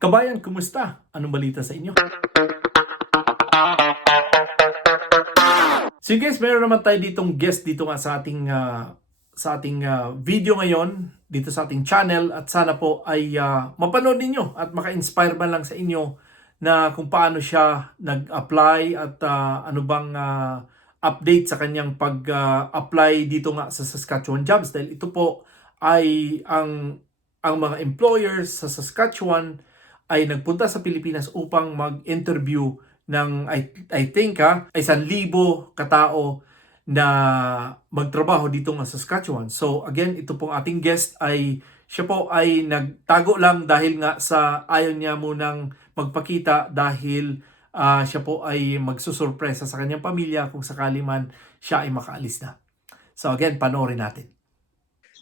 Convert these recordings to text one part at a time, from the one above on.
Kabayan, kumusta? Anong balita sa inyo? So guys, meron naman tayo ditong guest dito nga sa ating video ngayon dito sa ating channel at sana po ay mapanood ninyo at maka-inspire man lang sa inyo na kung paano siya nag-apply at ano bang update sa kanyang pag-apply dito nga sa Saskatchewan Jobs dahil ito po ay ang mga employers sa Saskatchewan ay nagpunta sa Pilipinas upang mag-interview ng I think ay 1,000 katao na magtrabaho dito nga sa Saskatchewan. So again, ito pong ating guest ay siya po ay nagtago lang dahil nga sa ayaw niya munang magpakita dahil siya po ay magsusurpresa sa kanyang pamilya kung sakali man siya ay makaalis na. So again, panoorin natin.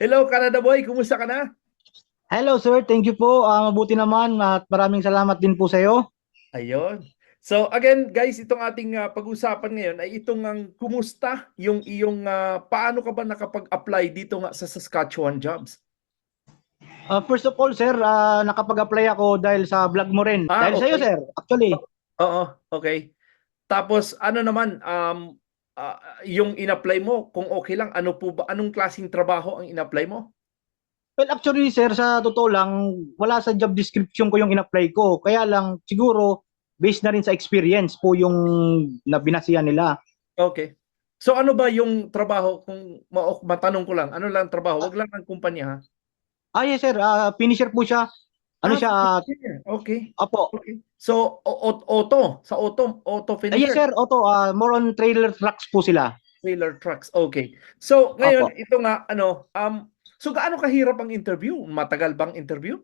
Hello Canada Boy, kumusta ka na? Hello sir, thank you po. Mabuti naman at maraming salamat din po sa iyo. Ayun. So again guys, itong ating pag-usapan ngayon ay itong kumusta yung iyong paano ka ba nakapag-apply dito nga sa Saskatchewan Jobs? First of all sir, nakapag-apply ako dahil sa vlog mo rin. Dahil sa iyo Okay. sir, actually. Oo, okay. Tapos ano naman yung in-apply mo, kung okay lang, ano po ba anong klaseng trabaho ang in-apply mo? Well, actually sir, sa totoo lang, wala sa job description ko yung in-apply ko. Kaya lang siguro based na rin sa experience po yung nabinasihan nila. Okay. So ano ba yung trabaho kung matanong ko lang, ano lang trabaho? Wag lang ang kumpanya ha. Yes sir, finisher po siya. Ano siya, Finisher. Okay. opo. Okay. So auto, sa auto Yes finisher. sir, more on trailer trucks po sila. Trailer trucks. Okay. So ngayon Opo. ito nga so gaano kahirap ang interview? Matagal bang interview?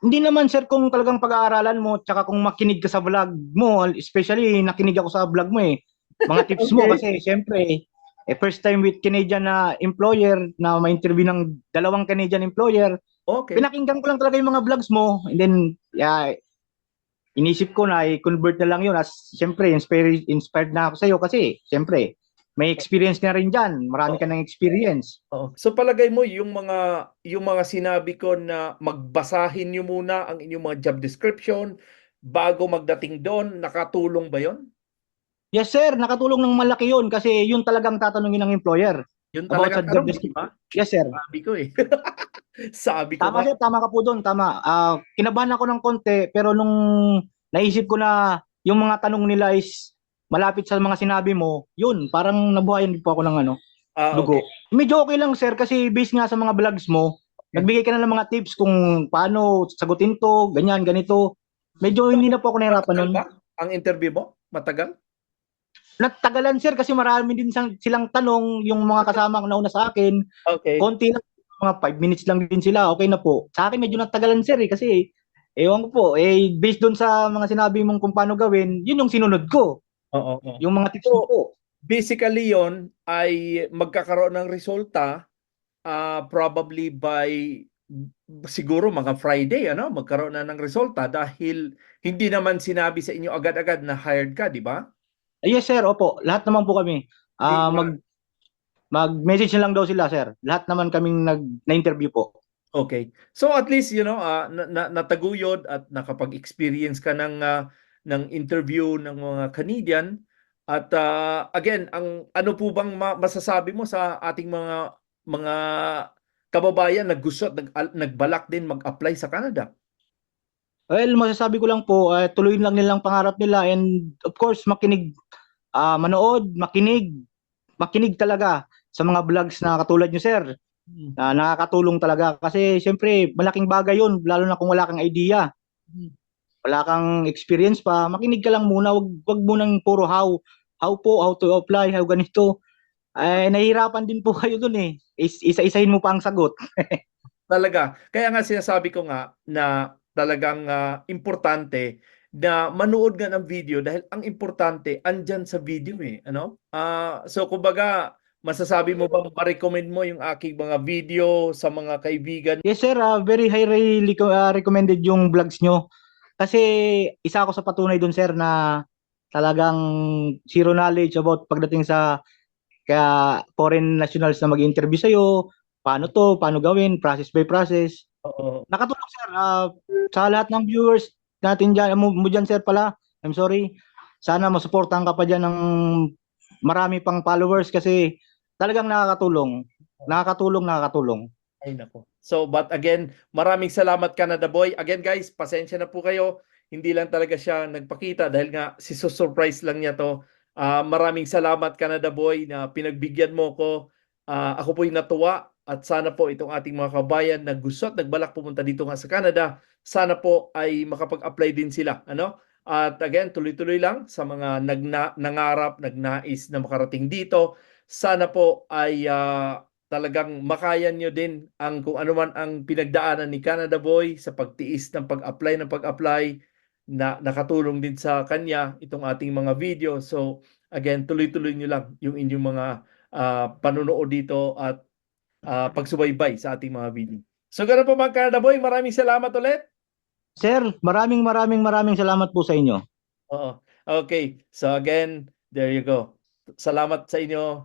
Hindi naman sir kung talagang pag-aaralan mo tsaka kung makinig ka sa vlog mo, especially nakinig ako sa vlog mo eh. Mga tips mo Okay. kasi siyempre first time with Canadian na employer na ma-interview ng dalawang Canadian employer. Okay. Pinakinggan ko lang talaga yung mga vlogs mo and then inisip ko na i-convert na lang yun as siyempre inspired na ako sa iyo kasi siyempre may experience na rin diyan. Marami ka ng experience. Oo. So palagay mo yung mga sinabi ko na magbasahin niyo muna ang inyong mga job description bago magdating doon, nakatulong ba 'yon? Yes sir, nakatulong ng malaki yun kasi yun talagang tatanungin ng employer Yun about talagang sa job tanong, di ba? description. Yes sir. Sabi ko eh. Sabi ko Tama nga. sir, tama ka po doon, tama. Kinabahan ako ng konti pero nung naisip ko na yung mga tanong nila is malapit sa mga sinabi mo, yun, parang nabuhayan din po ako ng Okay. dugo. Medyo okay lang sir kasi based nga sa mga vlogs mo, nagbigay ka na ng mga tips kung paano sagutin to, ganyan, ganito. Medyo hindi na po ako nahirapan Matagal nun. ba ang interview mo? Matagal? Natagalan sir kasi marami din silang tanong yung mga kasamang nauna sa akin. Okay. Konti lang, mga 5 minutes lang din sila, okay na po. Sa akin medyo natagalan sir kasi ewan ko po, based dun sa mga sinabi mong kung paano gawin, yun yung sinunod ko. Oo, oo. Yung mga tips mo So, po. basically 'yon ay magkakaroon ng resulta probably by siguro mga Friday magkaroon na ng resulta dahil hindi naman sinabi sa inyo agad-agad na hired ka, 'di ba? Yes sir, opo. Lahat naman po kami. 'Di ba? Mag-message na lang daw sila sir. Lahat naman kaming na-interview po. Okay. So at least nataguyod at nakapag-experience ka ng interview ng mga Canadian at again, ang ano po bang masasabi mo sa ating mga kababayan na gusto at nagbalak din mag-apply sa Canada? Well, masasabi ko lang po, tuloy lang nilang pangarap nila and of course makinig, manood, makinig talaga sa mga vlogs na katulad niyo sir. Hmm. Na nakakatulong talaga kasi siyempre malaking bagay yun lalo na kung wala kang idea, Hmm. wala kang experience pa, makinig ka lang muna, wag munang puro how to apply, how ganito. Nahihirapan din po kayo dun eh. Isa-isahin mo pa ang sagot. Talaga. Kaya nga sinasabi ko nga na talagang importante na manood nga ng video dahil ang importante andiyan sa video eh, ano? So kumbaga masasabi mo bang ma-recommend mo yung aking mga video sa mga kaibigan? Yes sir, very highly recommended yung vlogs nyo. Kasi isa ako sa patunay dun sir na talagang zero knowledge about pagdating sa kaya foreign nationals na mag-interview sa'yo, paano to, paano gawin, process by process. Oo. Nakatulong sir, sa lahat ng viewers natin diyan mo diyan sir pala, I'm sorry. Sana masuportahan ka pa diyan ng marami pang followers kasi talagang nakakatulong. Nakakatulong, nakakatulong. Ay naku. So, but again, maraming salamat Canada Boy. Again guys, pasensya na po kayo. Hindi lang talaga siya nagpakita dahil nga surprise lang niya to. Maraming salamat Canada Boy na pinagbigyan mo ko. Ako po'y natuwa at sana po itong ating mga kabayan na gusto at nagbalak pumunta dito nga sa Canada, sana po ay makapag-apply din sila. Ano? At again, tuloy-tuloy lang sa mga nangarap, nagnais na makarating dito. Sana po ay talagang makaya nyo din ang kung ano man ang pinagdaanan ni Canada Boy sa pagtiis ng pag-apply na nakatulong din sa kanya itong ating mga video. So again, tuloy-tuloy nyo lang yung inyong mga panunood dito at pagsubaybay sa ating mga video. So ganoon po mga Canada Boy, maraming salamat ulit. Sir, maraming salamat po sa inyo. Oo. Okay. So again, there you go. Salamat sa inyo.